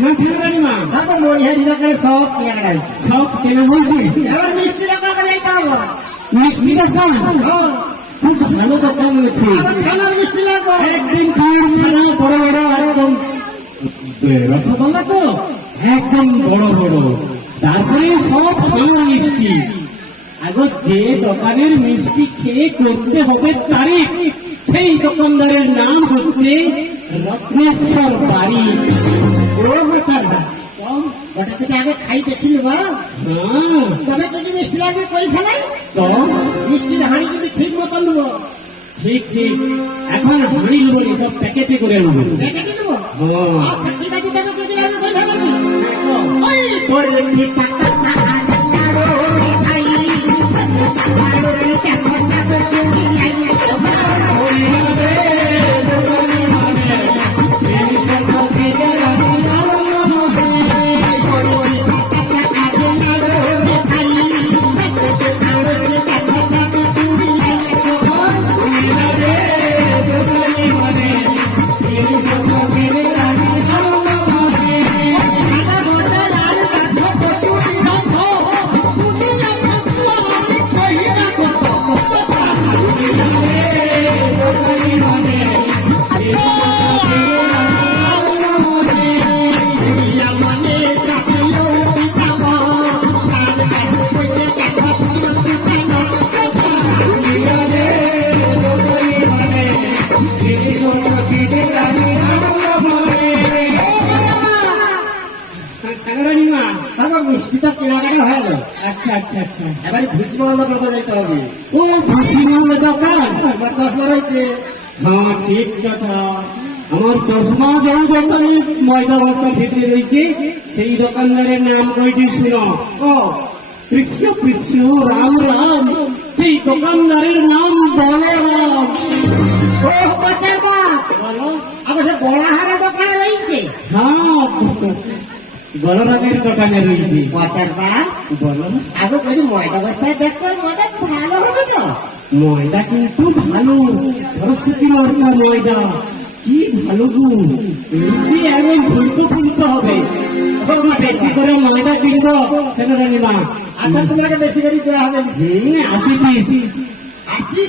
হ্যাঁ সেনারানী মা, দেখো মরিহারি দোকানে সব কেনাকাটা হয়েছে। সব কেনা হয়েছে। এবার মিষ্টি দোকানে যাইতে হবে। মিষ্টি দোকান খুব ভালো দোকান হয়েছে। আবার ছানার মিষ্টি লাগবে। একদিন খাওয়ার ছাড়া বড় বড় একদম রসগোল্লা তো একদম বড় বড়, তারপরে সব ছানার মিষ্টি। আগে যে দোকানের মিষ্টি খেয়ে করতে হবে তারিফ, সেই দোকানদারের নাম হচ্ছে রত্নেশ্বর বাড়ি। ও বেচারা ওটা থেকে আগে খাই দেখিল বা তবে যদি মিষ্টি লাগবে কই ফেলাই তো মিষ্টির হাঁড়ি যদি ঠিক মতো নেবো। ঠিক ঠিক, এখন হাঁড়ি নেবো নি, সব প্যাকেটে করে নেবো। প্যাকেটে নেবো। আচ্ছা ঠিক আছে, তবে যদি আমি কই ফেলাবি ওই বড় ঠিক টাকা মিষ্টিটা কেনাকাটা হয়ে গেল। আচ্ছা আচ্ছা আচ্ছা, এবারে ভুসি মালদা করতে যাইতে হবে। ও খুশি মনে দোকান। আমার চশমা রয়েছে। হ্যাঁ ঠিক কথা, আমার চশমা যেই দোকানে ময়দা বস্তার ভিতরে রয়েছে সেই দোকানদারের নাম কয়টি শুনো। ও কৃষ্ণ কৃষ্ণ রাম রাম, সেই দোকানদারের নাম বলরাম। ও বাচ্চার বাপ বলো। আবার সে বড়াহারা দোকানে রয়েছে। হ্যাঁ বলরামের দোকানে রয়েছে। বাচ্চার বাপ বলো। আগে যদি ময়দা বস্তায় দেখতো ময়দা ভালো হবে তো। ময়দা কিন্তু ভালো, সরস্বতী মার্কা ময়দা, কি ভালো গো। রুটি একদম ফুলকো ফুলকো হবে। বেশি করে ময়দা কিনবো সেনারানী মা। আচ্ছা তোমাকে বেশি করে দেওয়া হবে। 80 পিস। 80